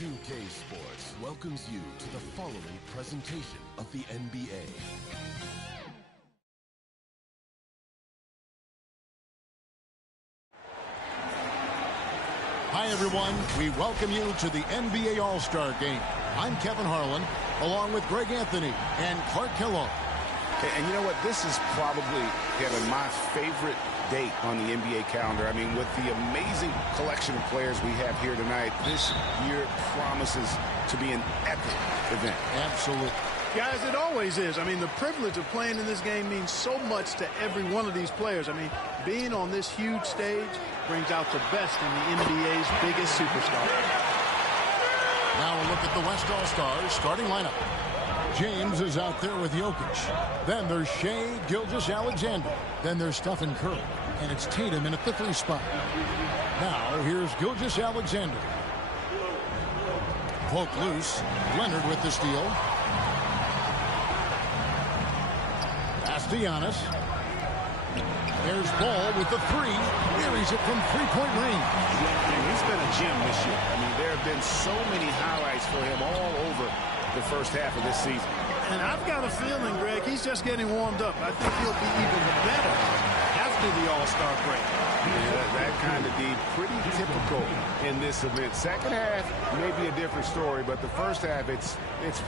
2K Sports welcomes you to the following presentation of the NBA. Hi, everyone. We welcome you to the NBA All-Star Game. I'm Kevin Harlan, along with Greg Anthony and Clark Kellogg. And you know what? This is probably, Kevin, my favorite date on the NBA calendar. I mean, with the amazing collection of players we have here tonight, this year promises to be an epic event. Absolutely. Guys, it always is. I mean, the privilege of playing in this game means so much to every one of these players. I mean, being on this huge stage brings out the best in the NBA's biggest superstar. Now a look at the West All-Stars starting lineup. James is out there with Jokic. Then there's Shea Gilgeous-Alexander. Then there's Stephen Curry. And it's Tatum in a 5th spot. Now here's Gilgeous-Alexander. Poke loose. Leonard with the steal. Pass to Giannis. There's Ball with the 3. Buries it from three-point range. And he's been a gem this year. I mean, there have been so many highlights for him all over the first half of this season. And I've got a feeling, Greg, he's just getting warmed up. I think he'll be even better after the All-Star break. Yeah, that kind of deep, pretty typical in this event. Second half may be a different story, but the first half, it's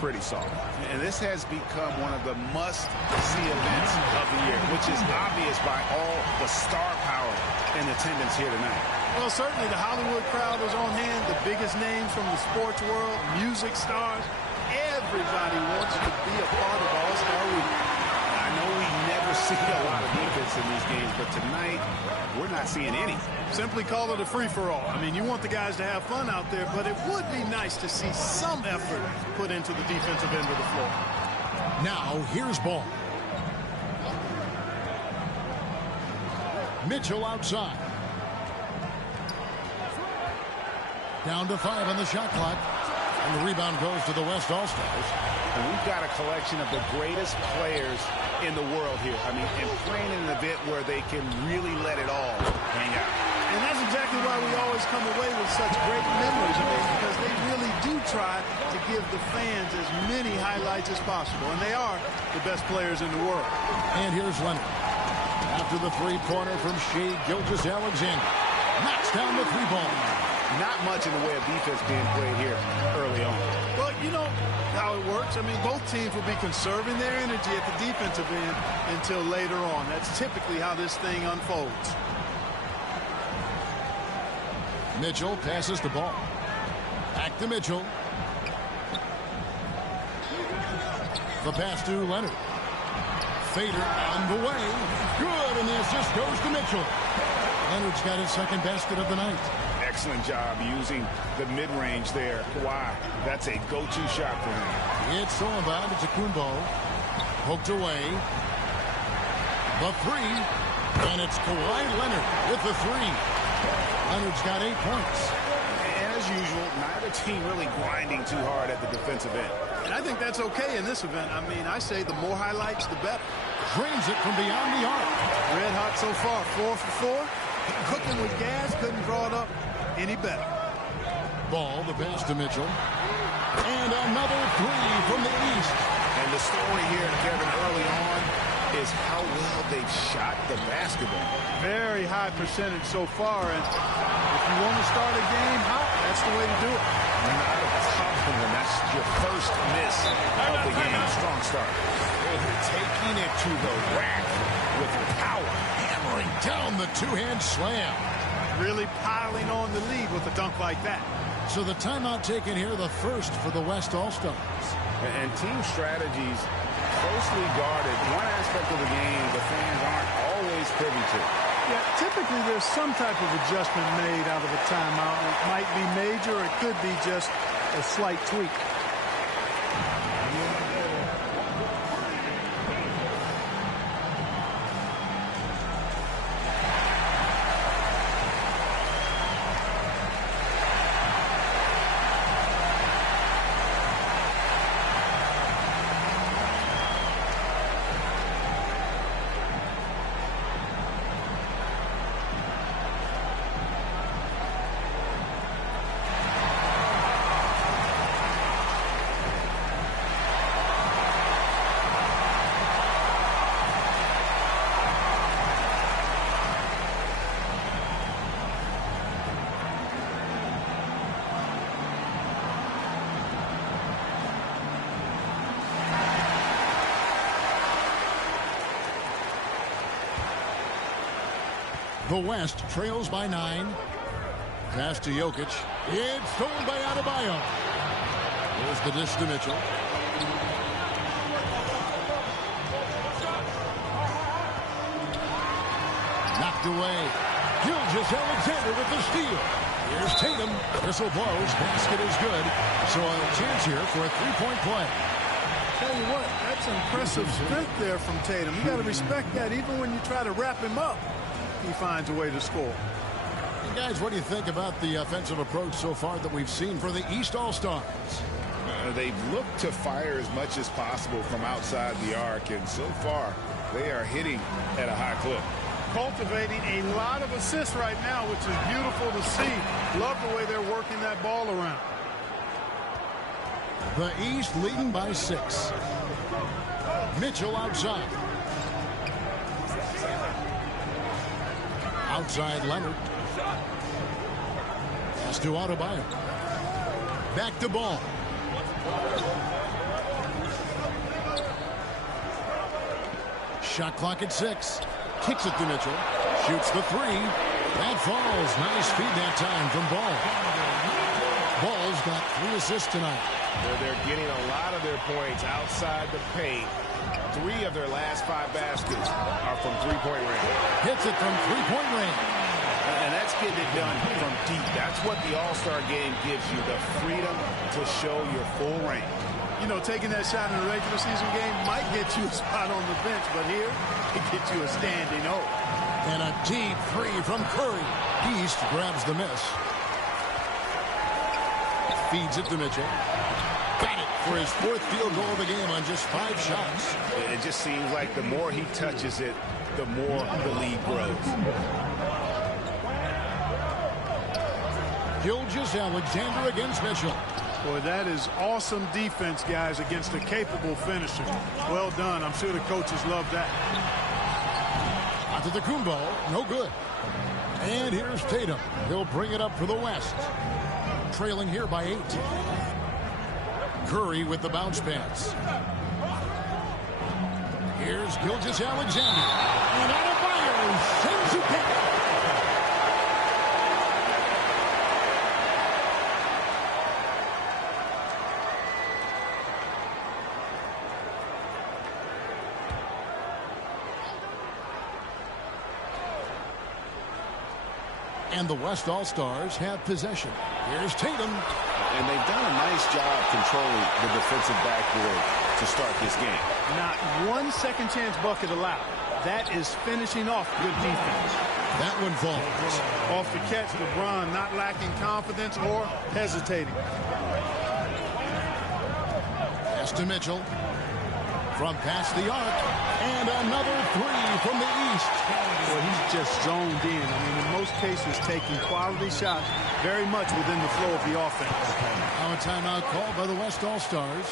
pretty soft. And this has become one of the must-see events of the year, which is obvious by all the star power in attendance here tonight. Well, certainly the Hollywood crowd is on hand, the biggest names from the sports world, music stars. Everybody wants to be a part of All-Star Week. I know we never see a lot of defense in these games, but tonight we're not seeing any. Simply call it a free-for-all. I mean, you want the guys to have fun out there, but it would be nice to see some effort put into the defensive end of the floor. Now here's Ball. Mitchell outside. Down to 5 on the shot clock. And the rebound goes to the West All-Stars. And we've got a collection of the greatest players in the world here. I mean, and playing in an event where they can really let it all hang out. And that's exactly why we always come away with such great memories. I mean, because they really do try to give the fans as many highlights as possible. And they are the best players in the world. And here's Leonard. After the three-pointer from Shea Gilgeous-Alexander. Knocks down the 3-ball. Not much in the way of defense being played here early on. Well, you know how it works. I mean, both teams will be conserving their energy at the defensive end until later on. That's typically how this thing unfolds. Mitchell passes the ball. Back to Mitchell. The pass to Leonard. Fader on the way. Good, and the assist goes to Mitchell. Leonard's got his second basket of the night. Excellent job using the mid-range there. Why? That's a go-to shot for him. It's stolen by Kumbo. Poked away. The 3. And it's Kawhi Leonard with the 3. Leonard's got 8 points. As usual, neither team really grinding too hard at the defensive end. And I think that's okay in this event. I mean, I say the more highlights, the better. Drains it from beyond the arc. Red hot so far, 4 for 4. Cooking with gas, couldn't draw it up any better. Ball, the pass to Mitchell. And another 3 from the east. And the story here, Kevin, early on is how well they've shot the basketball. Very high percentage so far. And if you want to start a game hot, that's the way to do it. Not a problem when that's your first miss of the game. Strong start. They're taking it to the rack with power. Hammering down the two-hand slam. Really piling on the lead with a dunk like that. So the timeout taken here, the first for the West All-Stars. And team strategies closely guarded. One aspect of the game the fans aren't always privy to. Yeah, typically there's some type of adjustment made out of a timeout. It might be major, or it could be just a slight tweak. The West trails by 9. Pass to Jokic. It's stolen by Adebayo. Here's the dish to Mitchell. Knocked away. Gilgeous-Alexander with the steal. Here's Tatum. Whistle blows. Basket is good. So a chance here for a three-point play. Tell you what, that's impressive strength there from Tatum. You got to respect that. Even when you try to wrap him up, he finds a way to score. Hey guys, what do you think about the offensive approach so far that we've seen for the East All-Stars? They've looked to fire as much as possible from outside the arc, and so far they are hitting at a high clip. Cultivating a lot of assists right now, which is beautiful to see. Love the way they're working that ball around. The East leading by 6. Mitchell outside. Outside Leonard. Pass to Adebayo. Back to Ball. Shot clock at 6. Kicks it to Mitchell. Shoots the 3. That falls. Nice feed that time from Ball. Ball's got 3 assists tonight. They're getting a lot of their points outside the paint. 3 of their last 5 baskets are from three-point range. Hits it from three-point range. And that's getting it done from deep. That's what the All-Star game gives you, the freedom to show your full range. You know, taking that shot in a regular season game might get you a spot on the bench, but here, it gets you a standing O. And a deep 3 from Curry. East grabs the miss. Feeds it to Mitchell. Got it for his 4th field goal of the game on just 5 shots. It just seems like the more he touches it, the more the lead grows. Gilgeous-Alexander against Mitchell. Boy, that is awesome defense, guys, against a capable finisher. Well done. I'm sure the coaches love that. Antetokounmpo, no good. And here's Tatum. He'll bring it up for the West. Trailing here by 8. Curry with the bounce pass. Here's Gilgeous-Alexander. And Adebayo sends it back. And the West All-Stars have possession. Here's Tatum. And they've done a nice job controlling the defensive backboard to start this game. Not one second chance bucket allowed. That is finishing off good defense. That one falls. Off the catch, LeBron not lacking confidence or hesitating. Pass to Mitchell. From past the arc. And another 3 from the East. Well, he's just zoned in. I mean, in most cases, taking quality shots very much within the flow of the offense. Now a timeout called by the West All-Stars.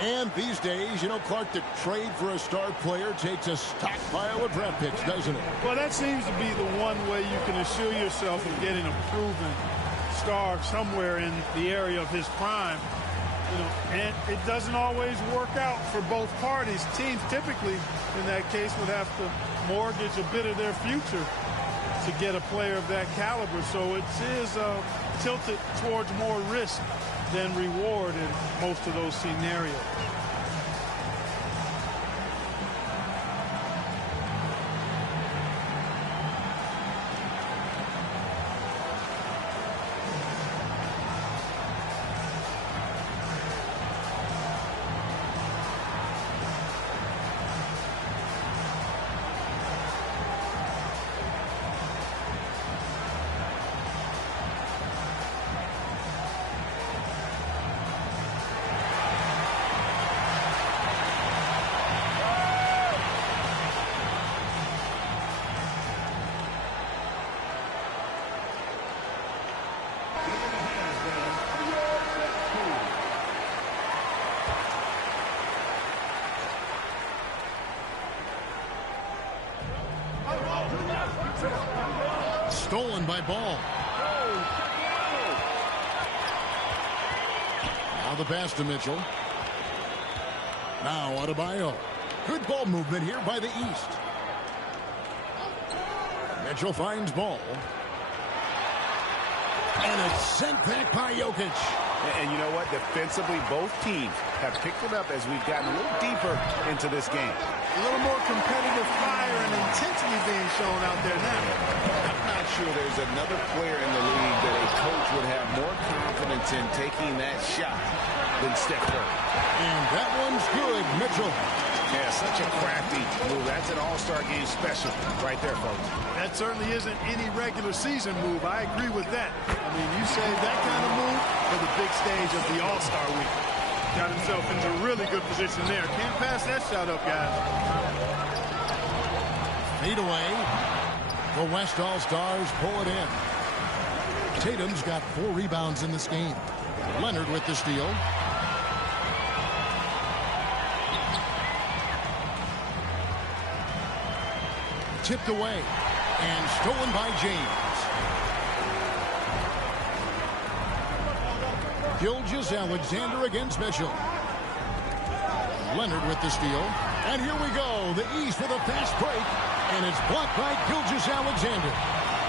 And these days, you know, Clark, the trade for a star player takes a stockpile of draft picks, doesn't it? Well, that seems to be the one way you can assure yourself of getting a proven star somewhere in the area of his prime. You know, and it doesn't always work out for both parties. Teams typically, in that case, would have to mortgage a bit of their future to get a player of that caliber. So it is tilted towards more risk than reward in most of those scenarios. Stolen by Ball. Now the pass to Mitchell. Now Adebayo. Good ball movement here by the East. Mitchell finds ball. And it's sent back by Jokic. And you know what? Defensively, both teams have picked it up as we've gotten a little deeper into this game. A little more competitive fire and intensity being shown out there now. I'm not sure there's another player in the league that a coach would have more confidence in taking that shot than Steph Curry. And that one's good, Mitchell. Yeah, such a crafty move. That's an all-star game special right there, folks. That certainly isn't any regular season move. I agree with that. I mean, you save that kind of move for the big stage of the All-Star week. Got himself into a really good position there. Can't pass that shot up, guys. Fade away. The West All-Stars pull it in. Tatum's got 4 rebounds in this game. Leonard with the steal. Tipped away and stolen by James. Gilgeous-Alexander against Mitchell. Leonard with the steal. And here we go. The East with a fast break. And it's blocked by Gilgeous-Alexander.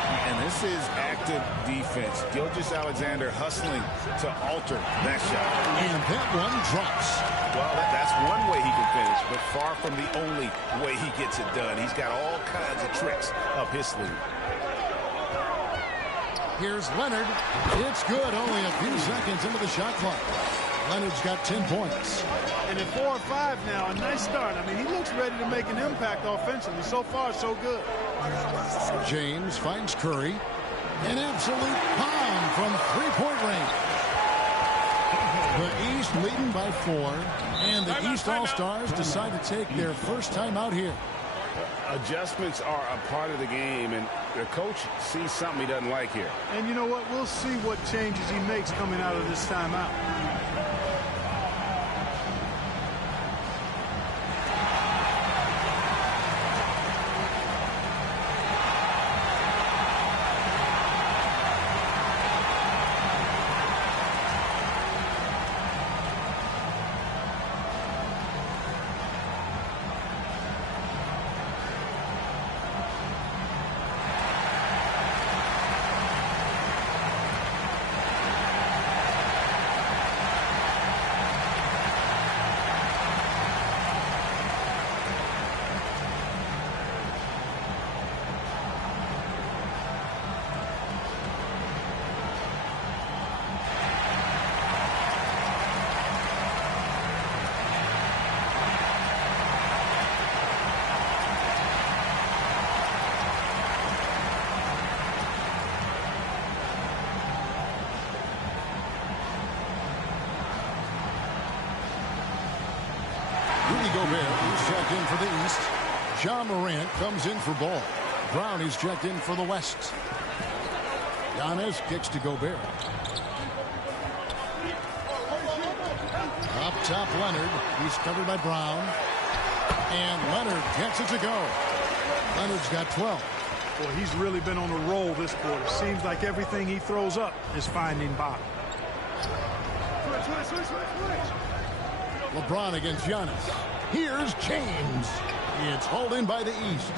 And this is active defense. Gilgeous-Alexander hustling to alter that shot. And that one drops. Well, that's one way he can finish, but far from the only way he gets it done. He's got all kinds of tricks up his sleeve. Here's Leonard. It's good. Only a few seconds into the shot clock. Leonard's got 10 points. And at 4 or 5 now, a nice start. I mean, he looks ready to make an impact offensively. So far, so good. James finds Curry. An absolute bomb from three-point range. The East leading by 4. And the East All-Stars decide to take their first time out here. Adjustments are a part of the game, and the coach sees something he doesn't like here. And you know what? We'll see what changes he makes coming out of this timeout. Gobert is checked in for the East. Ja Morant comes in for ball. Brown is checked in for the West. Giannis kicks to Gobert. Up top, Leonard. He's covered by Brown. And Leonard gets it to go. Leonard's got 12. Boy, he's really been on a roll this quarter. Seems like everything he throws up is finding bottom. LeBron against Giannis. Here's James. It's hauled in by the East.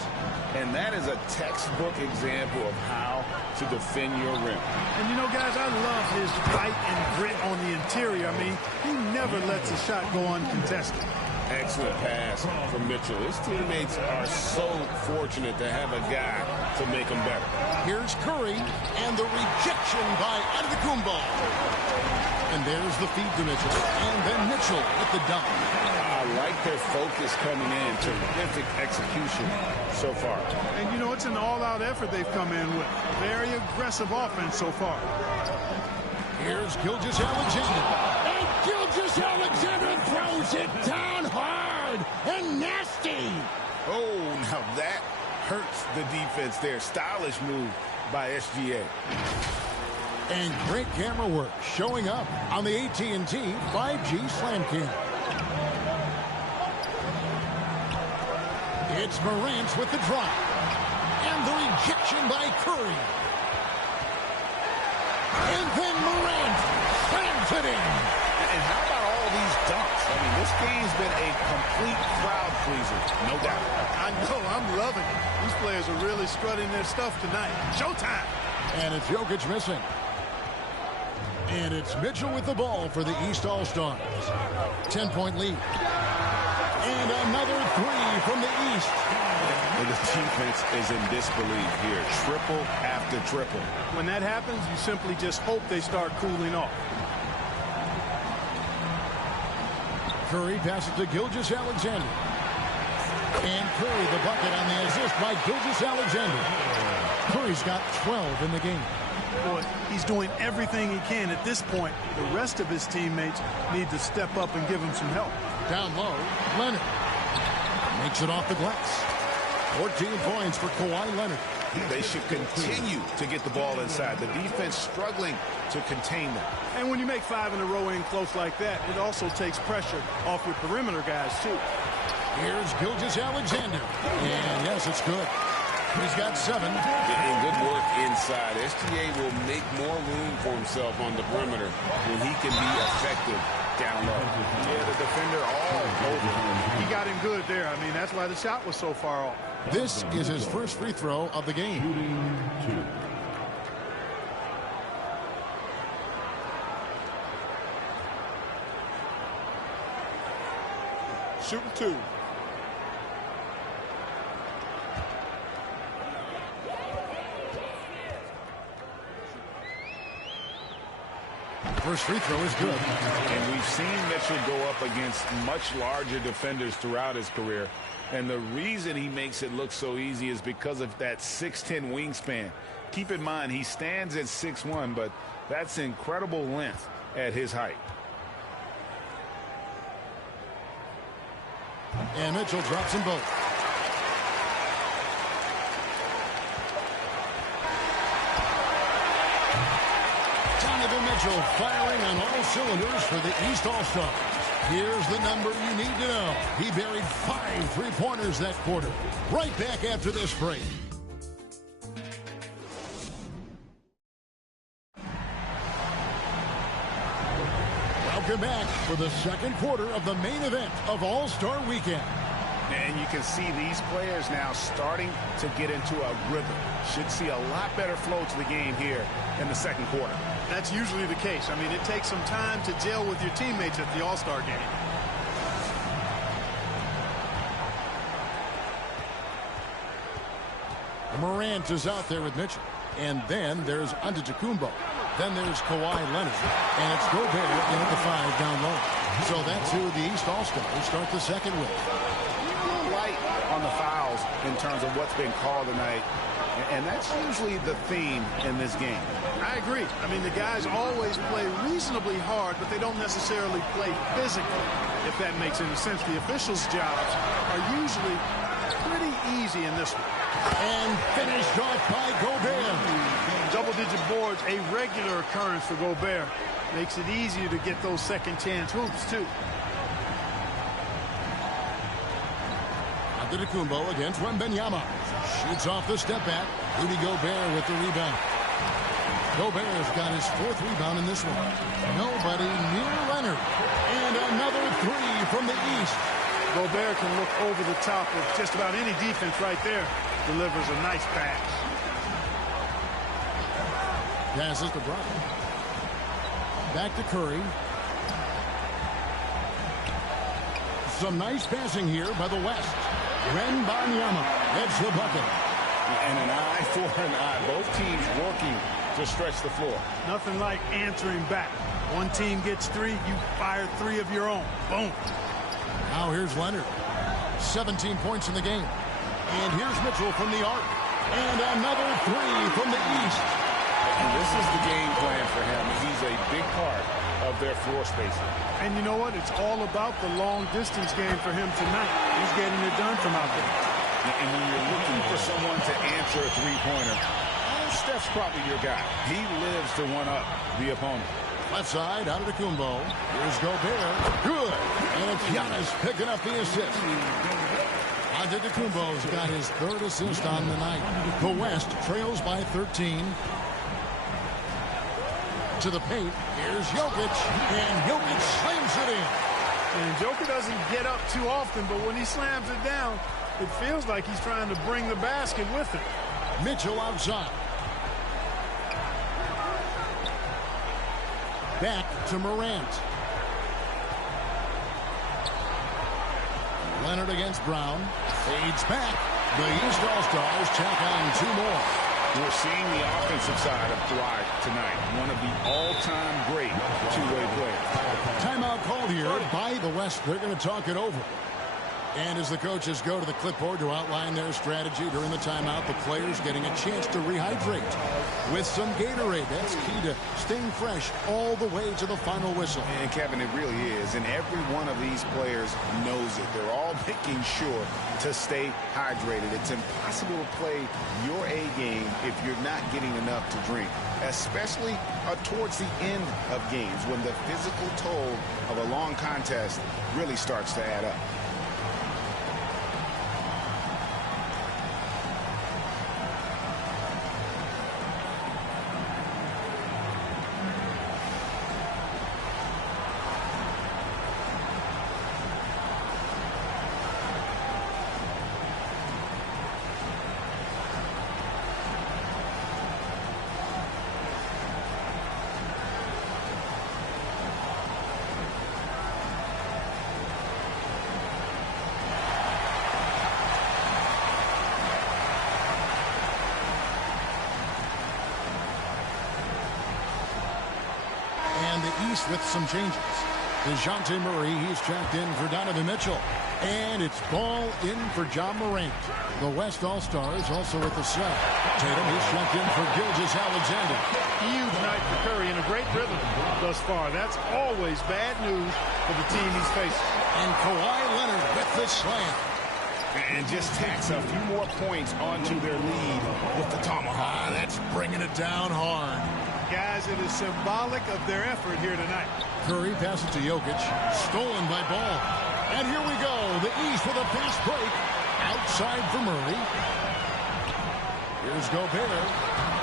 And that is a textbook example of how to defend your rim. And you know, guys, I love his fight and grit on the interior. I mean, he never lets a shot go uncontested. Excellent pass from Mitchell. His teammates are so fortunate to have a guy to make them better. Here's Curry, and the rejection by Antetokounmpo. And there's the feed to Mitchell. And then Mitchell with the dunk. I like their focus coming in. Terrific execution so far. And, you know, it's an all-out effort they've come in with. Very aggressive offense so far. Here's Gilgeous-Alexander. And Gilgeous-Alexander throws it down hard and nasty. Oh, now that hurts the defense there. Stylish move by SGA. And great camera work showing up on the AT&T 5G Slam Cam. It's Morant with the drop. And the rejection by Curry. And then Morant slams it in. And how about all these dunks. I mean, this game's been a complete crowd pleaser, no doubt. I know. I'm loving it. These players are really strutting their stuff tonight. Showtime. And it's Jokic missing. And it's Mitchell with the ball for the East All-Stars. 10-point lead. And another three from the East. And the defense is in disbelief here. Triple after triple. When that happens, you simply just hope they start cooling off. Curry passes to Gilgeous-Alexander. And Curry the bucket on the assist by Gilgeous-Alexander. Curry's got 12 in the game. Boy, he's doing everything he can at this point. The rest of his teammates need to step up and give him some help. Down low, Leonard makes it off the glass. 14 points for Kawhi Leonard. They should continue to get the ball inside. The defense struggling to contain them. And when you make 5 in a row in close like that, it also takes pressure off your perimeter guys, too. Here's Gilgeous-Alexander. And yes, it's good. He's got 7. And good work inside. SGA will make more room for himself on the perimeter when he can be effective down low. Yeah, the defender all over him. He got him good there. I mean, that's why the shot was so far off. This is his first free throw of the game. Shooting 2. First free throw is good. And we've seen Mitchell go up against much larger defenders throughout his career. And the reason he makes it look so easy is because of that 6'10" wingspan. Keep in mind, he stands at 6'1", but that's incredible length at his height. And Mitchell drops them both. Donovan Mitchell firing on all cylinders for the East All-Stars. Here's the number you need to know. He buried 5 three-pointers that quarter. Right back after this break. Welcome back for the second quarter of the main event of All-Star Weekend. And you can see these players now starting to get into a rhythm. Should see a lot better flow to the game here in the second quarter. That's usually the case. I mean, it takes some time to gel with your teammates at the All-Star game. Morant is out there with Mitchell. And then there's Antetokounmpo. Then there's Kawhi Leonard. And it's Gobert in at the 5 down low. So that's who the East All-Stars start the second with. Light on the fouls in terms of what's been called tonight. And that's usually the theme in this game. I agree. I mean, the guys always play reasonably hard, but they don't necessarily play physically, if that makes any sense. The officials' jobs are usually pretty easy in this one. And finished off by Gobert. Double-digit boards, a regular occurrence for Gobert. Makes it easier to get those second-chance hoops, too. Antetokounmpo against Wembanyama. Shoots off the step back. Rudy Gobert with the rebound. Gobert's got his 4th rebound in this one. Nobody near Leonard. And another 3 from the East. Gobert can look over the top of just about any defense right there. Delivers a nice pass. Passes to Brogdon. Back to Curry. Some nice passing here by the West. Wembanyama gets the bucket. And an eye for an eye. Both teams working to stretch the floor. Nothing like answering back. One team gets 3, you fire 3 of your own. Boom. Now here's Leonard. 17 points in the game. And here's Mitchell from the arc. And another 3 from the East. And this is the game plan for him. He's a big part of their floor spacing. And you know what? It's all about the long-distance game for him tonight. He's getting it done from out there. And when you're looking for someone to answer a three-pointer, Steph's probably your guy. He lives to one-up the opponent. Left side, Antetokounmpo. Here's Gobert. Good. And it's Giannis picking up the assist. Antetokounmpo's got his 3rd assist on the night. The West trails by 13. to the paint. Here's Jokic, and Jokic slams it in. And Joker doesn't get up too often, but when he slams it down, it feels like he's trying to bring the basket with him. Mitchell outside. Back to Morant. Leonard against Brown. Fades back. The East All-Stars tack on 2 more. We're seeing the offensive side of Thrive tonight. One of the all-time great two-way players. Timeout called here by the West. They're going to talk it over. And as the coaches go to the clipboard to outline their strategy during the timeout, the players getting a chance to rehydrate with some Gatorade. That's key to staying fresh all the way to the final whistle. And Kevin, it really is. And every one of these players knows it. They're all making sure to stay hydrated. It's impossible to play your A game if you're not getting enough to drink, especially towards the end of games when the physical toll of a long contest really starts to add up. With some changes. DeJounte Murray, he's checked in for Donovan Mitchell. And it's ball in for John Morant. The West All-Stars also with the sub. Tatum, he's checked in for Gilgeous-Alexander. Huge night for Curry and a great rhythm thus far. That's always bad news for the team he's facing. And Kawhi Leonard with the slam. And just tacks a few more points onto their lead with the tomahawk. That's bringing it down hard. Guys, it is symbolic of their effort here tonight. Curry passes to Jokic. Stolen by Ball. And here we go. The East with a fast break. Outside for Murray. Here's Gobert.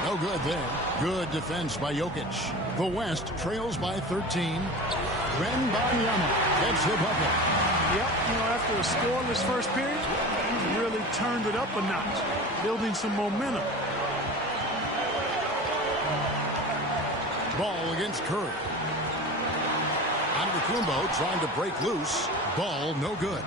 No good there. Good defense by Jokic. The West trails by 13. Wembanyama gets the bucket. Yep, after a scoreless first period, he's really turned it up a notch, building some momentum. Ball against Curry. Antetokounmpo trying to break loose. Ball no good.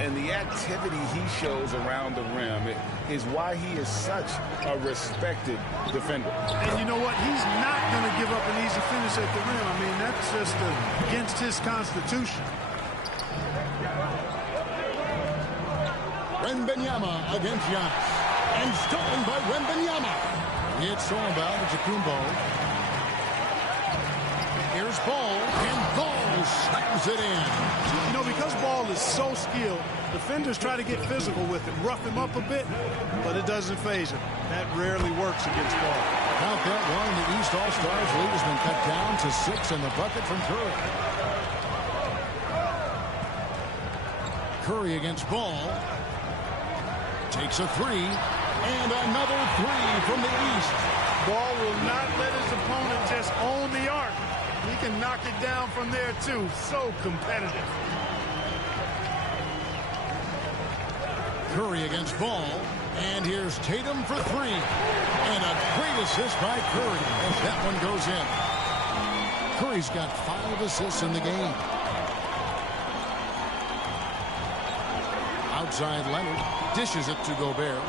And the activity he shows around the rim is why he is such a respected defender. And you know what? He's not going to give up an easy finish at the rim. I mean, that's just against his constitution. Wembanyama against Giannis. And stolen by Wembanyama. It's all about Antetokounmpo. Here's Ball, and Ball slams it in. Because Ball is so skilled, defenders try to get physical with him, rough him up a bit, but it doesn't faze him. That rarely works against Ball. Count that one. The East All-Stars lead has been cut down to 6 in the bucket from Curry. Curry against Ball. Takes a 3, and another 3 from the East. Ball will not let his opponent just own the arc. He can knock it down from there, too. So competitive. Curry against Ball. And here's Tatum for 3. And a great assist by Curry as that one goes in. Curry's got 5 assists in the game. Outside Leonard. Dishes it to Gobert.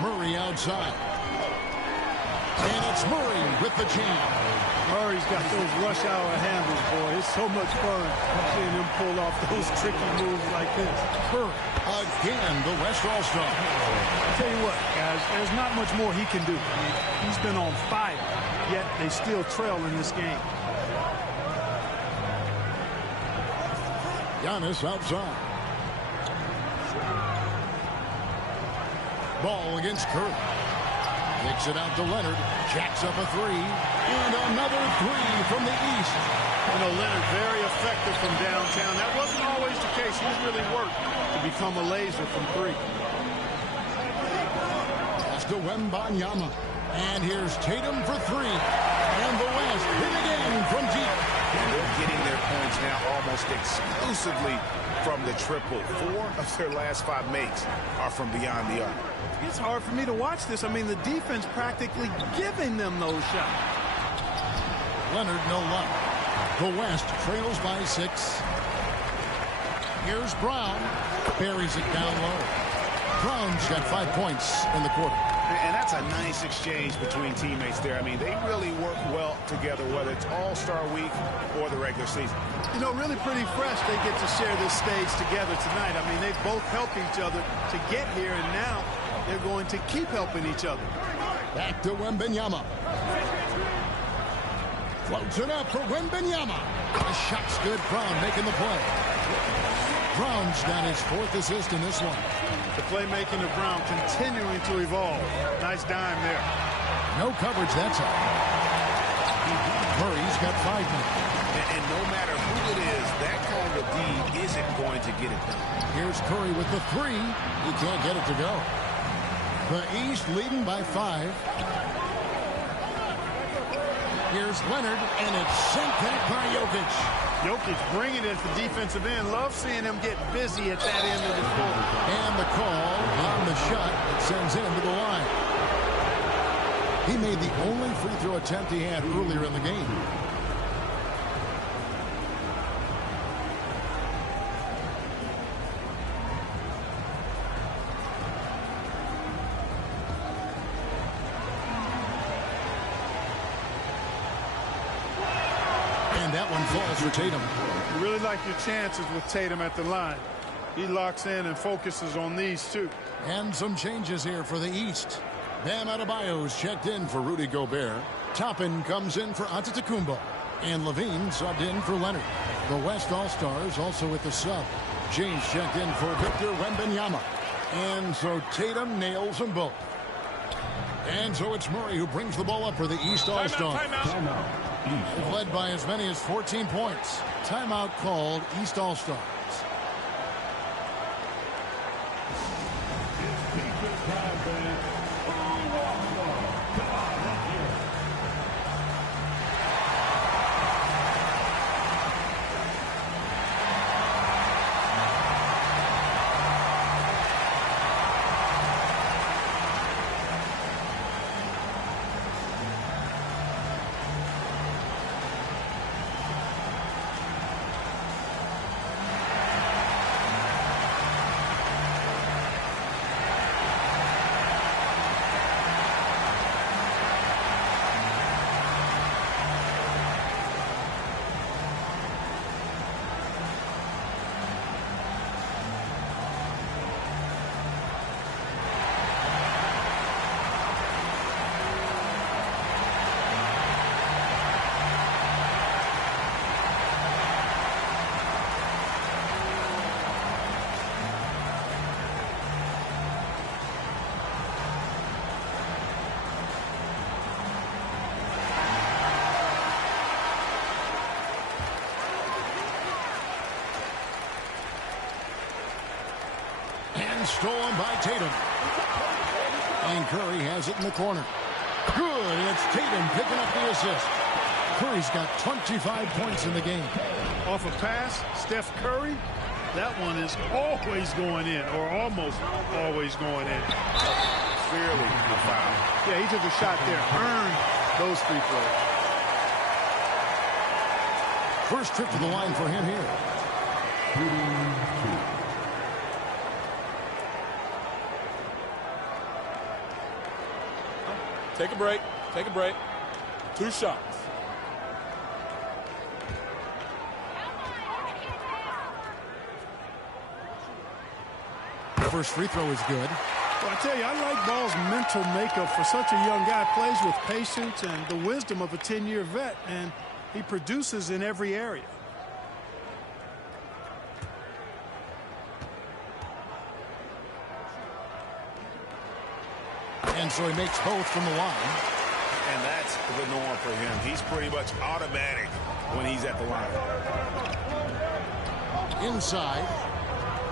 Murray outside. And it's Murray with the jam. Murray's got those rush hour handles, boy. It's so much fun seeing him pull off those tricky moves like this. Curry, again, the West All-Star. I'll tell you what, guys, there's not much more he can do. He's been on fire, yet they still trail in this game. Giannis outside. Ball against Curry. Kicks it out to Leonard. Jacks up a 3. And another 3 from the East. Leonard very effective from downtown. That wasn't always the case. He's really worked to become a laser from 3. That's to Wembanyama. And here's Tatum for three. And the West hit again from deep. And they're getting their points now almost exclusively from the triple. 4 of their last 5 makes are from beyond the arc. It's hard for me to watch this. I mean, the defense practically giving them those shots. Leonard, no luck. The West trails by 6. Here's Brown. Buries it down low. Brown's got 5 points in the quarter. And that's a nice exchange between teammates there. I mean, they really work well together, whether it's All-Star Week or the regular season. You know, really pretty fresh they get to share this stage together tonight. I mean, they both helped each other to get here, and now they're going to keep helping each other. Back to Wembanyama. Floats it up for Wembanyama. The shot's good. Brown making the play. Brown's got his 4th assist in this one. The playmaking of Brown continuing to evolve. Nice dime there. No coverage that time. Murray's got 5 now. And no matter who it is, that kind of D isn't going to get it done. Here's Curry with the 3. He can't get it to go. The East leading by 5. Here's Leonard, and it's sent back by Jokic. Jokic bringing it at the defensive end. Love seeing him get busy at that end of the floor. And the call on the shot sends him to the line. He made the only free throw attempt he had earlier in the game. That one falls for Tatum. You really like your chances with Tatum at the line. He locks in and focuses on these two. And some changes here for the East. Bam Adebayo's checked in for Rudy Gobert. Toppin comes in for Antetokounmpo. And Levine subbed in for Leonard. The West All-Stars also with the sub. James checked in for Victor Wembanyama. And so Tatum nails them both. And so it's Murray who brings the ball up for the East All-Stars. They've led by as many as 14 points. Timeout called, East All-Stars. Stolen by Tatum. And Curry has it in the corner. Good, and it's Tatum picking up the assist. Curry's got 25 points in the game. Off a pass, Steph Curry, that one is always going in, or almost always going in. Clearly a foul. Yeah, he took a shot there, earned those free throws. First trip to the line for him here. Take a break. Take a break. 2 shots. First free throw is good. Well, I tell you, I like Ball's mental makeup for such a young guy. Plays with patience and the wisdom of a 10-year vet, and he produces in every area. And so he makes both from the line. And that's the norm for him. He's pretty much automatic when he's at the line. Inside.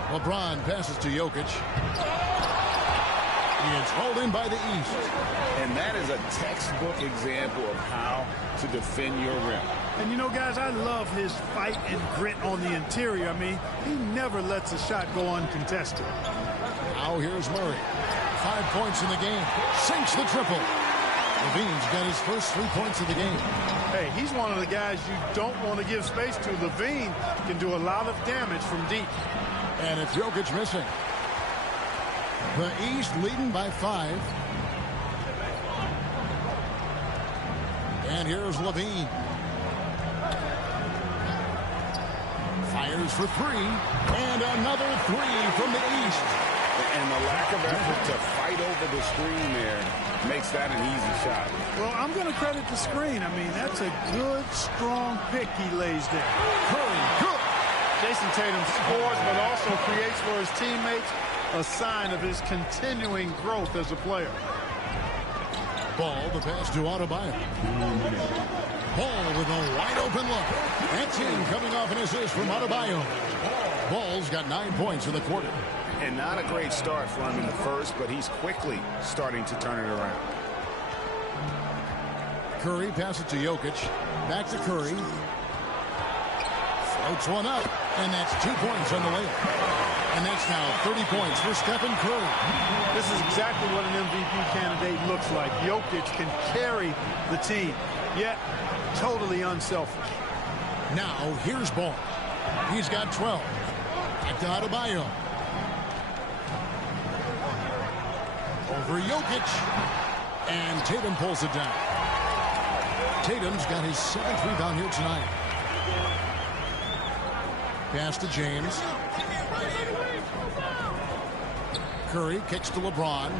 LeBron passes to Jokic. It's hauled in by the East. And that is a textbook example of how to defend your rim. And, you know, guys, I love his fight and grit on the interior. I mean, he never lets a shot go uncontested. Now here's Murray. 5 points in the game. Sinks the triple. Levine's got his first 3 points of the game. Hey, he's one of the guys you don't want to give space to. Levine can do a lot of damage from deep. And it's Jokic missing. The East leading by 5. And here's Levine. Fires for 3. And another 3 from the East. And the lack of effort to fight over the screen there makes that an easy shot. Well, I'm going to credit the screen. I mean, that's a good, strong pick he lays there. Curry, good. Jason Tatum scores, but also creates for his teammates a sign of his continuing growth as a player. Ball, the pass to Adebayo. Ball with a wide open look. That's in, coming off an assist from Adebayo. Ball's got 9 points in the quarter. And not a great start for him in the first, but he's quickly starting to turn it around. Curry passes to Jokic. Back to Curry. Floats one up. And that's 2 points on the layup. And that's now 30 points for Stephen Curry. This is exactly what an MVP candidate looks like. Jokic can carry the team, yet totally unselfish. Now here's Ball. He's got 12. Back to Adebayo. Over Jokic. And Tatum pulls it down. Tatum's got his 7th rebound here tonight. Pass to James. Curry kicks to LeBron.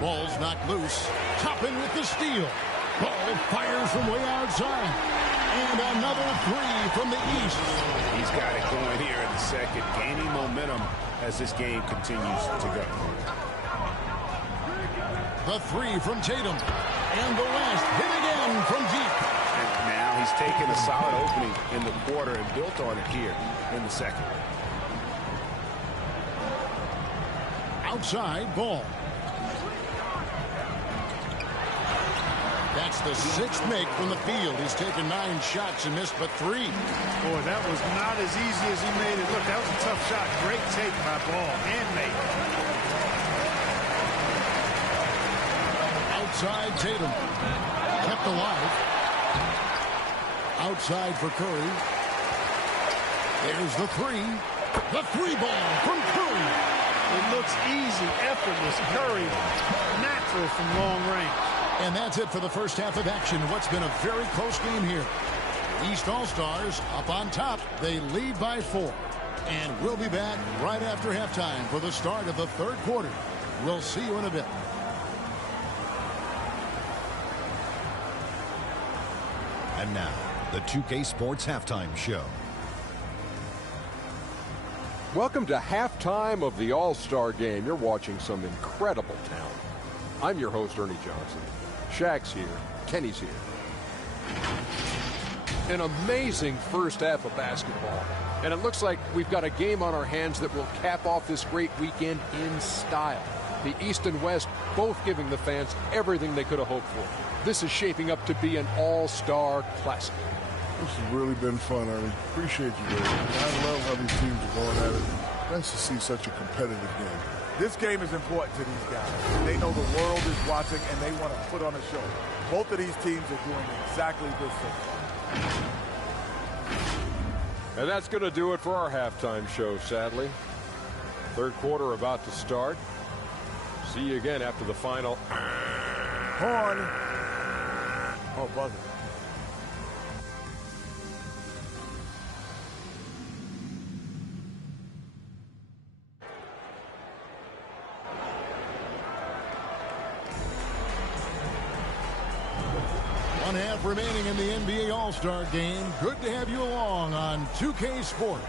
Ball's knocked loose. Toppin with the steal. Ball fires from way outside. And another 3 from the East. He's got it going here in the second, gaining momentum as this game continues to go. The 3 from Tatum. And the last hit again from deep. And now he's taken a solid opening in the quarter and built on it here in the second. Outside Ball. That's the 6th make from the field. He's taken 9 shots and missed but 3. Boy, that was not as easy as he made it look. That was a tough shot. Great take by Ball and made. Outside Tatum. Kept alive. Outside for Curry. There's the 3. The 3 ball from Curry. It looks easy, effortless. Curry, natural from long range. And that's it for the first half of action. What's been a very close game here. East All-Stars up on top. They lead by 4. And we'll be back right after halftime for the start of the 3rd quarter. We'll see you in a bit. And now, the 2K Sports Halftime Show. Welcome to halftime of the All-Star Game. You're watching some incredible talent. I'm your host, Ernie Johnson. Shaq's here. Kenny's here. An amazing first half of basketball. And it looks like we've got a game on our hands that will cap off this great weekend in style. The East and West both giving the fans everything they could have hoped for. This is shaping up to be an all-star classic. This has really been fun, Ernie. Appreciate you, Ray. I love how these teams are going at it. Nice to see such a competitive game. This game is important to these guys. They know the world is watching, and they want to put on a show. Both of these teams are doing exactly this thing. And that's going to do it for our halftime show, sadly. 3rd quarter about to start. See you again after the final. Horn. Oh, buzzer. One half remaining in the NBA All-Star Game. Good to have you along on 2K Sports.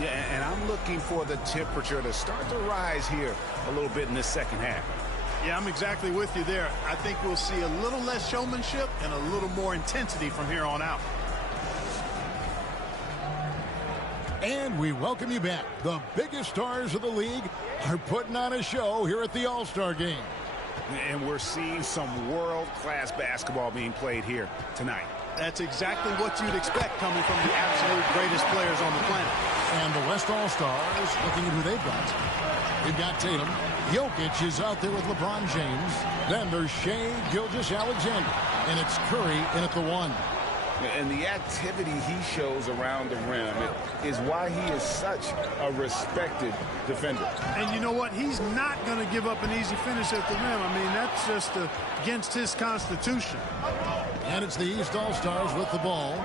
Yeah, and I'm looking for the temperature to start to rise here a little bit in this second half. Yeah, I'm exactly with you there. I think we'll see a little less showmanship and a little more intensity from here on out. And we welcome you back. The biggest stars of the league are putting on a show here at the All-Star Game. And we're seeing some world-class basketball being played here tonight. That's exactly what you'd expect coming from the absolute greatest players on the planet. And the West All-Stars, looking at who they've got. They've got Tatum. Jokic is out there with LeBron James. Then there's Shai Gilgeous-Alexander. And it's Curry in at the 1. And the activity he shows around the rim is why he is such a respected defender. And you know what? He's not going to give up an easy finish at the rim. I mean, that's just against his constitution. And it's the East All-Stars with the ball.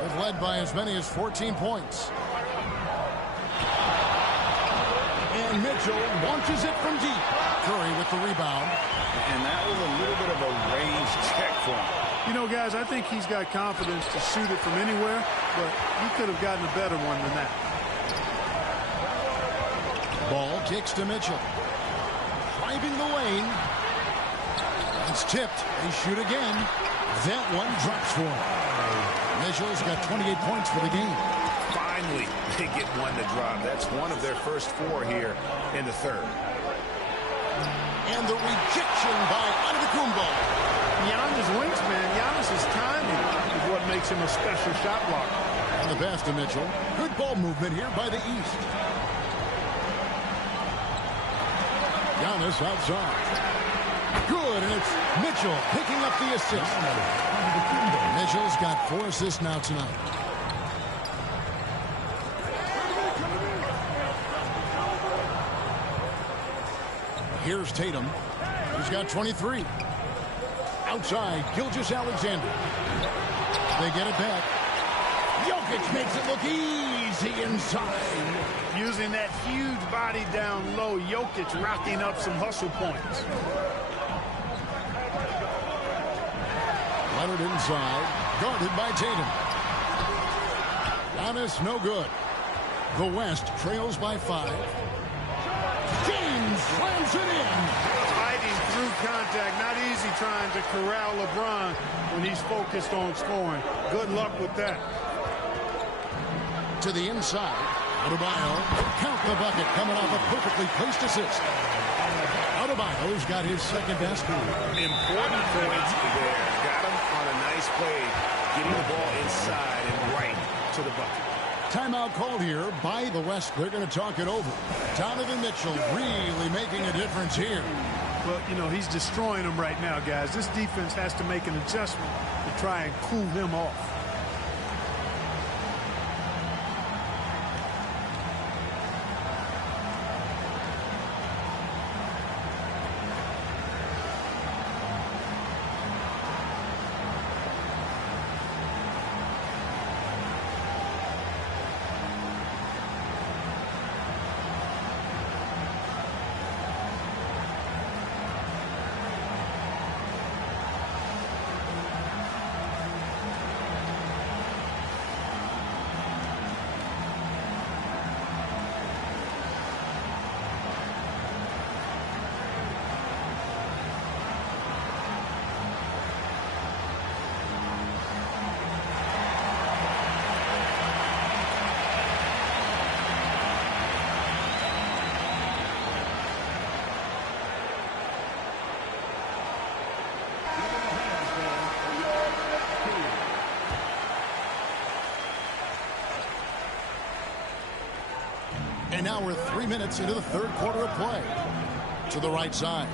They've led by as many as 14 points. And Mitchell launches it from deep. Curry with the rebound. And that was a little bit of a range check for him. You know, guys, I think he's got confidence to shoot it from anywhere, but he could have gotten a better one than that. Ball kicks to Mitchell. Driving the lane. It's tipped. They shoot again. That one drops for him. Mitchell's got 28 points for the game. Finally, they get one to drop. That's one of their first 4 here in the third. And the rejection by Antetokounmpo. Giannis wingsman, Giannis's timing is what makes him a special shot blocker. And the pass to Mitchell. Good ball movement here by the East. Giannis outside. Good, and it's Mitchell picking up the assist. Mitchell's got 4 assists now tonight. Here's Tatum. He's got 23. Outside, Gilgeous-Alexander. They get it back. Jokic makes it look easy inside. Using that huge body down low, Jokic racking up some hustle points. Leonard inside, guarded by Tatum. Giannis, no good. The West trails by 5. James slams it in. Fighting through contact, not easy trying to corral LeBron when he's focused on scoring. Good luck with that. To the inside, Adebayo, count the bucket, coming off a perfectly placed assist. Adebayo's got his second basket. Important points there. Got him on a nice play, getting the ball inside and right to the bucket. Timeout called here by the West. They're going to talk it over. Donovan Mitchell really making a difference here. Well, you know, he's destroying them right now, guys. This defense has to make an adjustment to try and cool him off. And now we're 3 minutes into the third quarter of play. To the right side.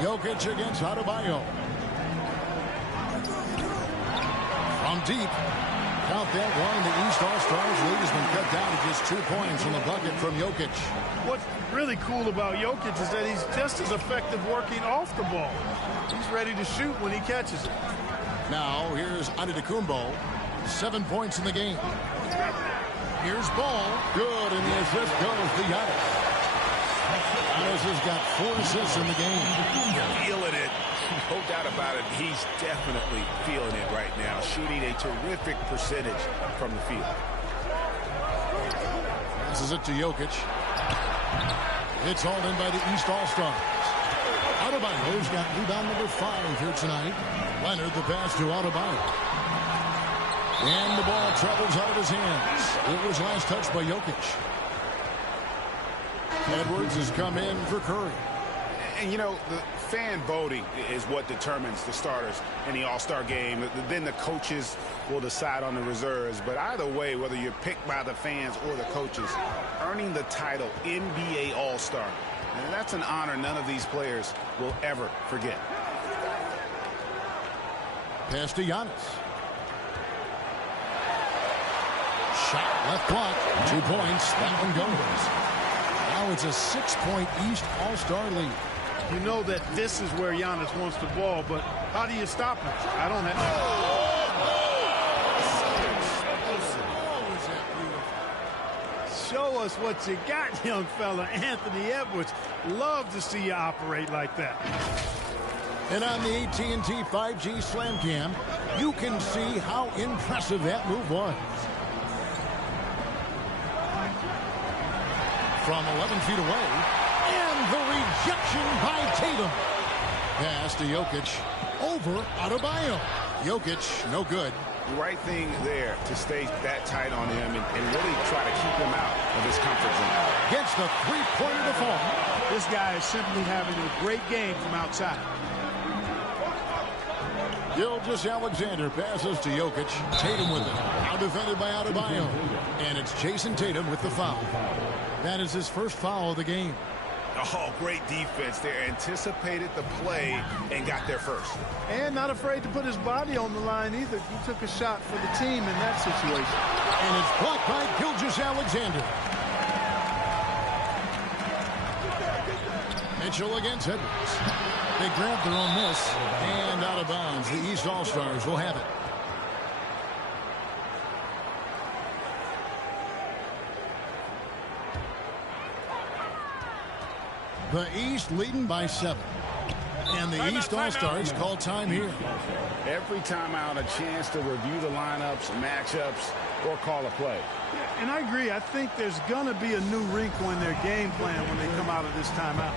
Jokic against Adebayo. From deep. Count that one. The East All-Stars lead has been cut down to just 2 points on the bucket from Jokic. What's really cool about Jokic is that he's just as effective working off the ball. He's ready to shoot when he catches it. Now, here's Antetokounmpo. 7 points in the game. Here's Ball. Good, and the assist goes to Giannis. Giannis has got 4 assists in the game. Feeling it. No doubt about it. He's definitely feeling it right now. Shooting a terrific percentage from the field. Passes it to Jokic. It's hauled in by the East All-Stars. Adebayo's got rebound number 5 here tonight. Leonard the pass to Adebayo. And the ball travels out of his hands. It was last touched by Jokic. Edwards has come in for Curry. And, you know, the fan voting is what determines the starters in the All-Star game. Then the coaches will decide on the reserves. But either way, whether you're picked by the fans or the coaches, earning the title NBA All-Star, and that's an honor none of these players will ever forget. Pass to Giannis. Shot left block. 2 points. That one goes. Now it's a 6-point East All-Star lead. You know that this is where Giannis wants the ball, but how do you stop him? I don't have... Show us what you got, young fella. Anthony Edwards. Love to see you operate like that. And on the AT&T 5G Slam Cam, you can see how impressive that move was. From 11 feet away, and the rejection by Tatum. Pass to Jokic, over Adebayo. Jokic, no good. The right thing there to stay that tight on him and really try to keep him out of his comfort zone. Gets the three-pointer to fall. This guy is simply having a great game from outside. Gilgeous-Alexander passes to Jokic. Tatum with it. Now defended by Adebayo. And it's Jason Tatum with the foul. That is his first foul of the game. Oh, great defense there. Anticipated the play and got there first. And not afraid to put his body on the line either. He took a shot for the team in that situation. And it's blocked by Gilgeous-Alexander. Mitchell against Edwards. They grab their own miss and out of bounds. The East All-Stars will have it. The East leading by 7. And the East All-Stars call time here. Every timeout, a chance to review the lineups, matchups, or call a play. And I agree. I think there's going to be a new wrinkle in their game plan when they come out of this timeout.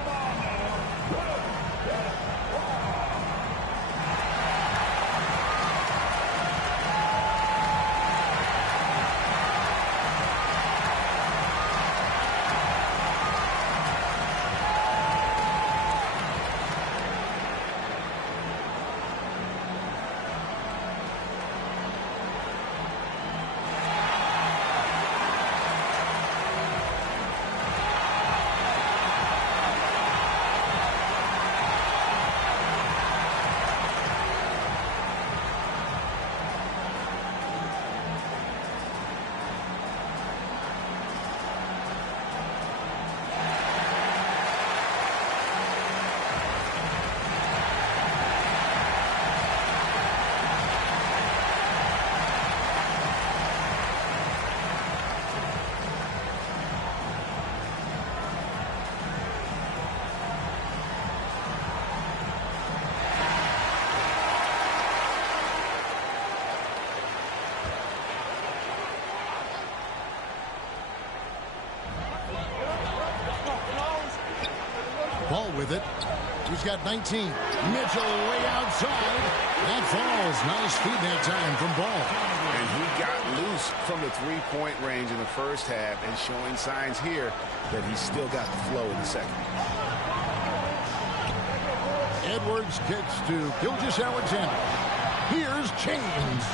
Ball with it. He's got 19. Mitchell way outside. That falls. Nice feed that time from Ball. And he got loose from the three-point range in the first half and showing signs here that he's still got the flow in the second. Edwards kicks to Gilgeous-Alexander. Here's James.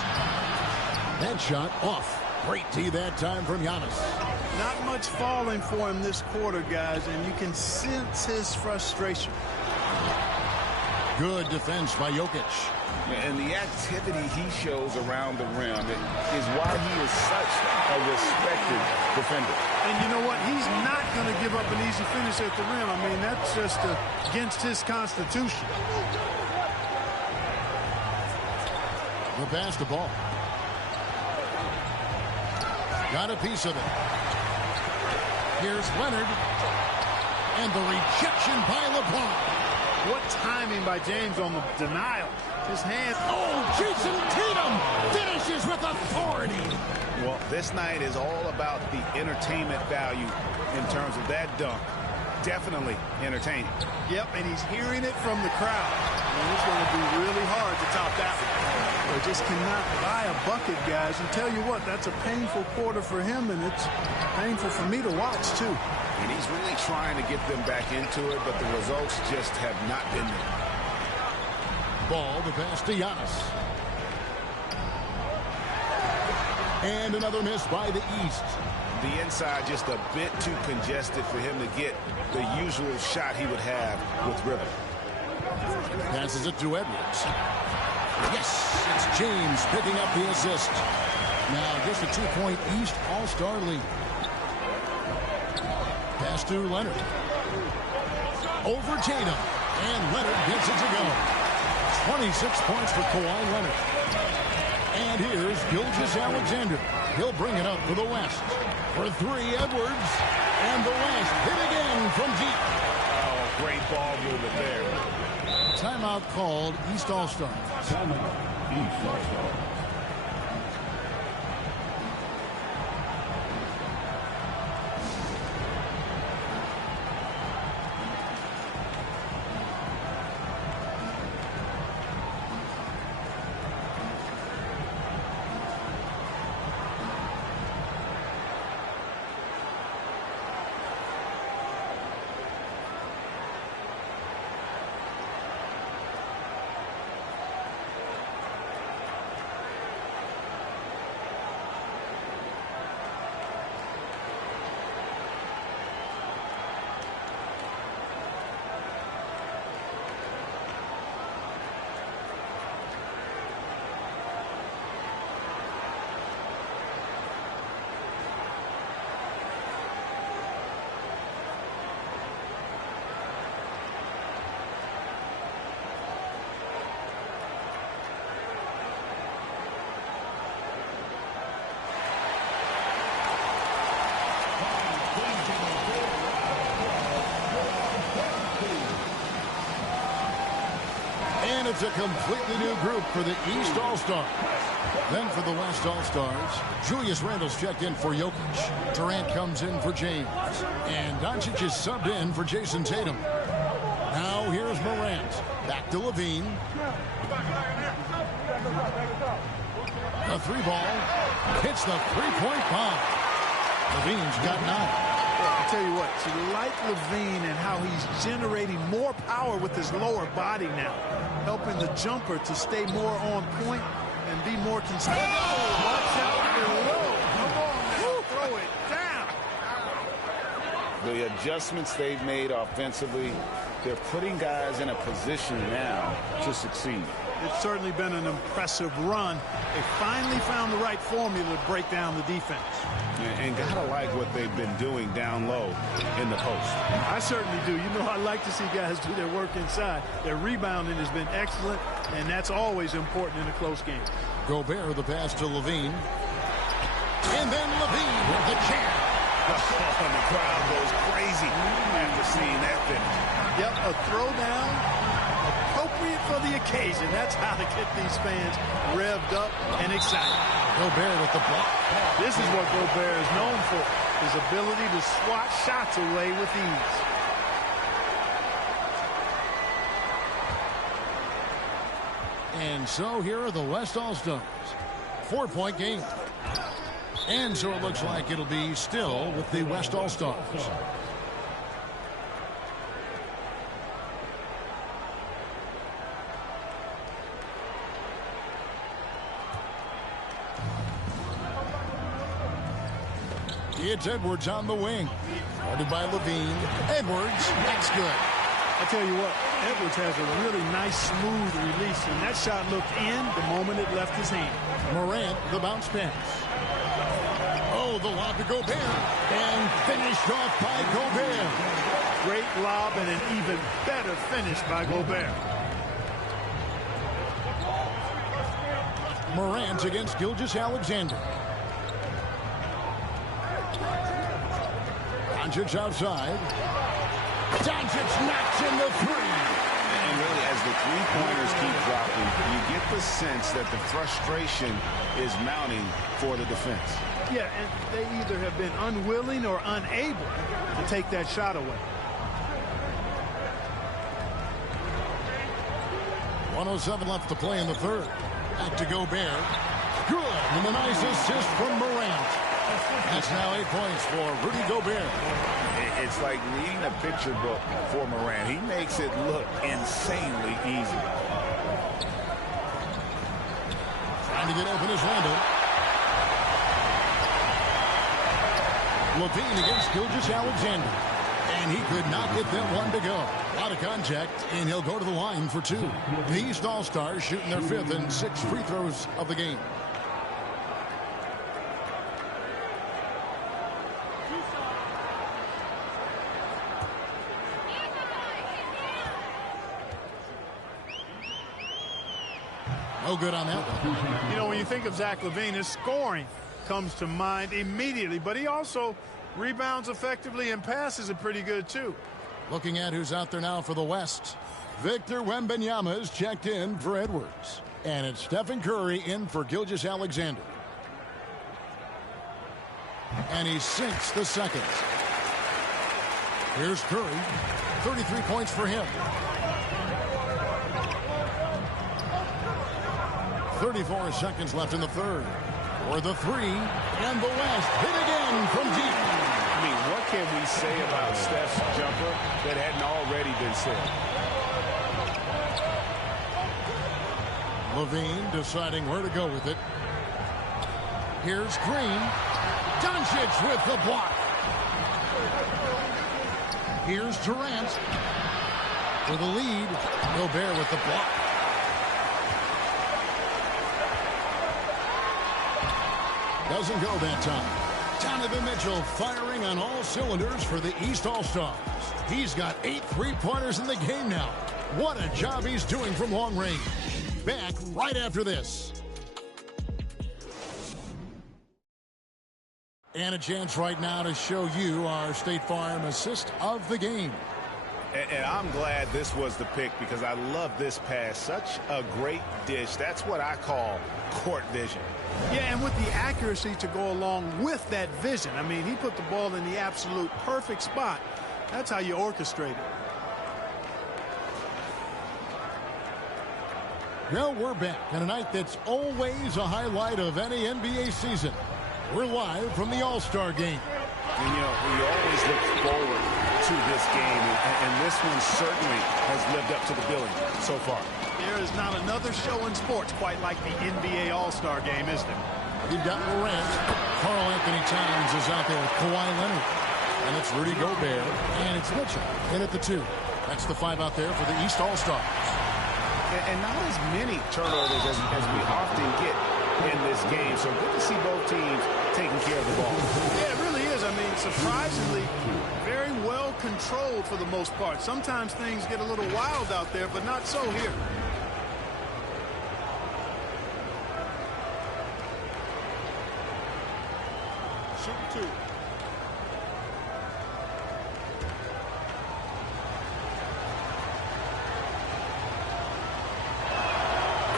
That shot off. Great tee that time from Giannis. Not much falling for him this quarter, guys, and you can sense his frustration. Good defense by Jokic. And the activity he shows around the rim is why he is such a respected defender. And you know what? He's not going to give up an easy finish at the rim. I mean, that's just against his constitution. We'll pass the ball. Got a piece of it. Here's Leonard. And the rejection by LeBron. What timing by James on the denial. His hand. Oh, Jason Tatum finishes with authority. Well, this night is all about the entertainment value in terms of that dunk. Definitely entertaining. Yep, and he's hearing it from the crowd. I mean, it's going to be really hard to top that one. Well, just cannot buy a bucket, guys. And tell you what, that's a painful quarter for him, and it's painful for me to watch, too. And he's really trying to get them back into it, but the results just have not been there. Ball to pass to Giannis. And another miss by the East. The inside just a bit too congested for him to get the usual shot he would have with rhythm. Passes it to Edwards. Yes, it's James picking up the assist. Now just a 2-point East All-Star lead. Pass to Leonard. Over Tatum. And Leonard gets it to go. 26 points for Kawhi Leonard. And here's Gilgeous-Alexander. He'll bring it up for the West. For three, Edwards. And the West hit again from deep. Oh, great ball movement there. Timeout called, East All-Star. Timeout, East All-Star. And it's a completely new group for the East All-Stars. Then for the West All-Stars, Julius Randle's checked in for Jokic. Durant comes in for James. And Doncic is subbed in for Jason Tatum. Now here's Morant. Back to Levine. A three ball. Hits the three-point bomb. Levine's got 9. I tell you what, you like Levine and how he's generating more power with his lower body now, helping the jumper to stay more on point and be more consistent. Oh, watch out below. Come on now, throw it down. The adjustments they've made offensively, they're putting guys in a position now to succeed. It's certainly been an impressive run. They finally found the right formula to break down the defense. And gotta like what they've been doing down low in the post. I certainly do. You know, I like to see guys do their work inside. Their rebounding has been excellent, and that's always important in a close game. Gobert the pass to Levine. And then Levine with the jam. And the crowd goes crazy after seeing that finish. Yep, a throwdown appropriate for the occasion. That's how to get these fans revved up and excited. Gobert with the block. This is what Gobert is known for, his ability to swat shots away with ease. And so here are the West All-Stars. 4-point game. And so it looks like it'll be still with the West All-Stars. It's Edwards on the wing. Guarded by Levine. Edwards, that's good. I tell you what, Edwards has a really nice, smooth release, and that shot looked in the moment it left his hand. Morant, the bounce pass. Oh, the lob to Gobert. And finished off by Gobert. Great lob and an even better finish by Gobert. Morant against Gilgeous-Alexander. Doncic outside. Doncic knocks in the three. And really, as the three-pointers keep dropping, you get the sense that the frustration is mounting for the defense. Yeah, and they either have been unwilling or unable to take that shot away. 1:07 left to play in the third. Back to Gobert. Good. And a nice assist from Morant. That's now 8 points for Rudy Gobert. It's like reading a picture book for Morant. He makes it look insanely easy. Trying to get open is Randall. Levine against Gilgeous-Alexander. And he could not get that one to go. A lot of contact, and he'll go to the line for two. The East All-Stars shooting their fifth and sixth free throws of the game. No good on that one. You know, when you think of Zach LaVine, his scoring comes to mind immediately, but he also rebounds effectively and passes it pretty good too. Looking at who's out there now for the West. Victor Wembanyama is checked in for Edwards. And it's Stephen Curry in for Gilgeous-Alexander. And he sinks the second. Here's Curry. 33 points for him. 34 seconds left in the third. For the three, and the West hit again from deep. I mean, what can we say about Steph's jumper that hadn't already been said? Levine deciding where to go with it. Here's Green. Doncic with the block. Here's Durant for the lead. Gobert with the block. Doesn't go that time. Donovan Mitchell firing on all cylinders for the East All-Stars. He's got 8 3-pointers in the game now. What a job he's doing from long range. Back right after this. And a chance right now to show you our State Farm assist of the game. And I'm glad this was the pick because I love this pass. Such a great dish. That's what I call court vision. Yeah, and with the accuracy to go along with that vision. I mean, he put the ball in the absolute perfect spot. That's how you orchestrate it. Well, we're back on a night that's always a highlight of any NBA season. We're live from the All-Star game. And, you know, we always look forward to this game, and this one certainly has lived up to the billing so far. There is not another show in sports quite like the NBA All-Star game, is there? You've got Morant. Karl Anthony Towns is out there with Kawhi Leonard. And it's Rudy Gobert. And it's Mitchell in at the 2. That's the 5 out there for the East All-Stars. And not as many turnovers as we often get in this game. So good to see both teams taking care of the ball. Yeah, it really is. I mean, surprisingly, very well controlled for the most part. Sometimes things get a little wild out there, but not so here. Shoot 2.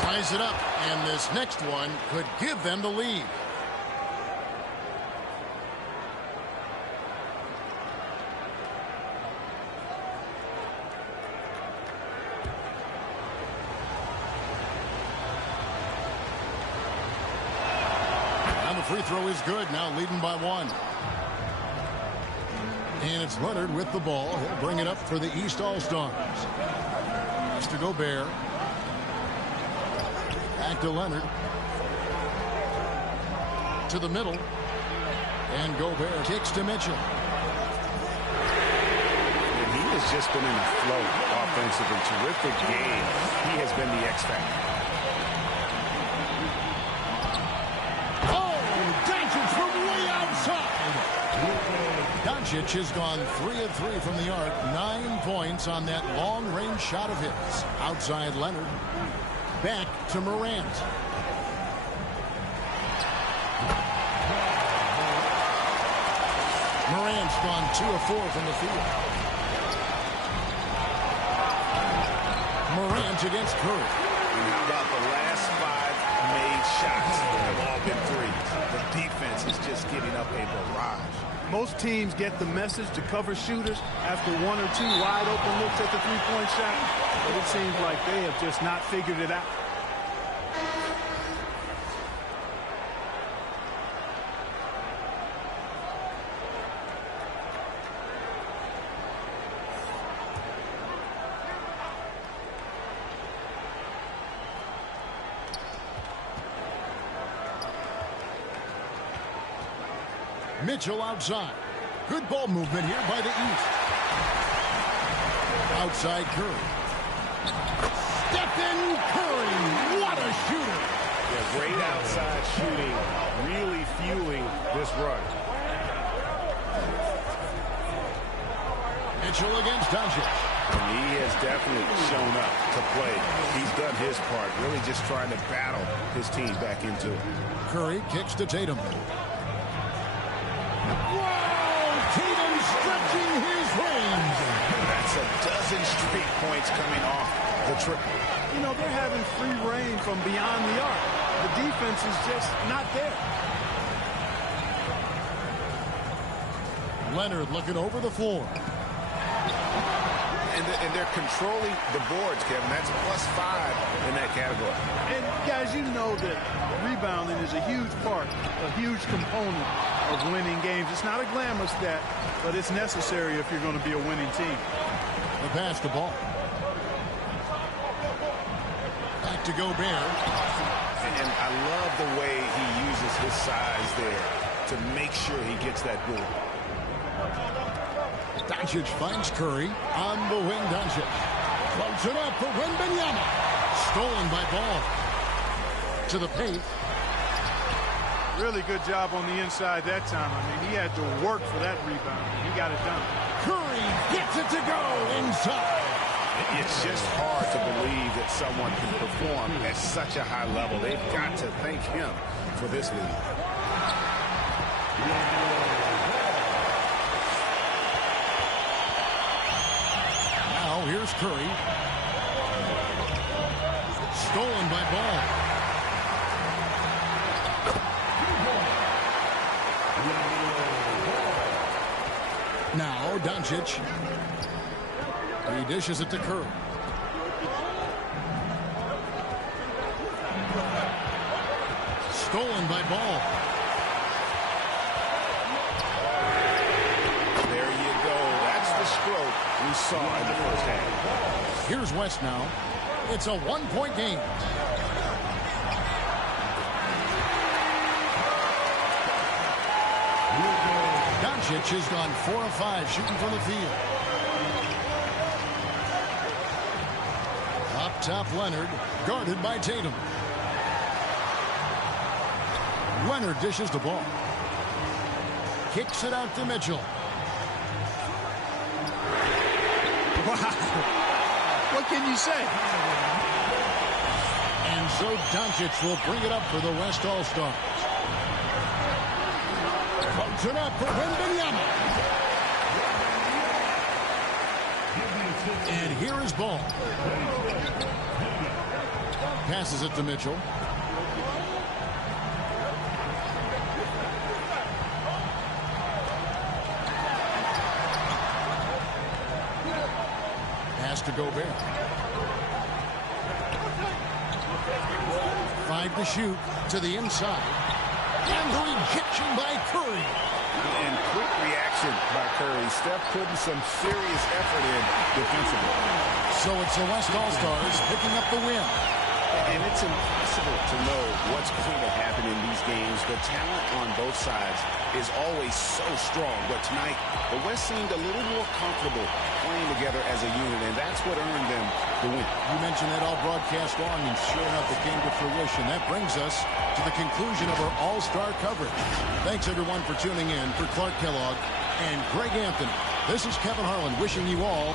Ties it up, and this next one could give them the lead. And the free throw is good, now leading by 1. And it's Leonard with the ball. He'll bring it up for the East All-Stars. Pass to Gobert. Back to Leonard. To the middle. And Gobert kicks to Mitchell. And he has just been in a flow offensively. Terrific game. He has been the X factor. Oh, Doncic from way outside. Doncic has gone 3 of 3 from the arc. 9 points on that long-range shot of his. Outside Leonard. Back to Morant. Morant's gone 2 of 4 from the field. Morant against Curry. And how about the last 5 made shots have all been threes? The defense is just giving up a barrage. Most teams get the message to cover shooters after one or two wide open looks at the three-point shot, but it seems like they have just not figured it out. Mitchell outside. Good ball movement here by the East. Outside Curry. Stephen Curry. What a shooter. Yeah, great outside shooting. Really fueling this run. Mitchell against Doncic. He has definitely shown up to play. He's done his part. Really just trying to battle his team back into it. Curry kicks to Tatum. Whoa! Tatum stretching his range. That's a dozen straight points coming off the triple. You know, they're having free reign from beyond the arc. The defense is just not there. Leonard looking over the floor. And they're controlling the boards, Kevin. That's +5 in that category. And, guys, you know that rebounding is a huge part, a huge component of winning games. It's not a glamour stat, but it's necessary if you're going to be a winning team. The pass to ball. Back to Gobert. And I love the way he uses his size there to make sure he gets that board. Doncic finds Curry on the wing. Doncic floats it up for Wembanyama. Stolen by Ball. To the paint. Really good job on the inside that time. I mean, he had to work for that rebound. He got it done. Curry gets it to go inside. It's just hard to believe that someone can perform at such a high level. They've got to thank him for this lead. Now here's Curry. Stolen by Ball. Now Doncic. He dishes it to Curry. Stolen by Ball. There you go. That's the stroke we saw in the first half. Here's West now. It's a one-point game. Doncic has gone 4 of 5 shooting from the field. Up top, Leonard, guarded by Tatum. Leonard dishes the ball. Kicks it out to Mitchell. Wow. What can you say? And so Doncic will bring it up for the West All-Stars. Comes it up for Wembanyama. And here is Ball. Passes it to Mitchell. Pass to Gobert. 5 to shoot to the inside. And the rejection by Curry. And quick reaction by Curry. Steph putting some serious effort in defensively. So it's the West All-Stars picking up the win. And it's impossible to know what's going to happen in these games. The talent on both sides is always so strong. But tonight, the West seemed a little more comfortable playing together as a unit, and that's what earned them the win. You mentioned that all broadcast long, and sure enough, it came to fruition. That brings us to the conclusion of our All-Star coverage. Thanks, everyone, for tuning in. For Clark Kellogg and Greg Anthony, this is Kevin Harlan wishing you all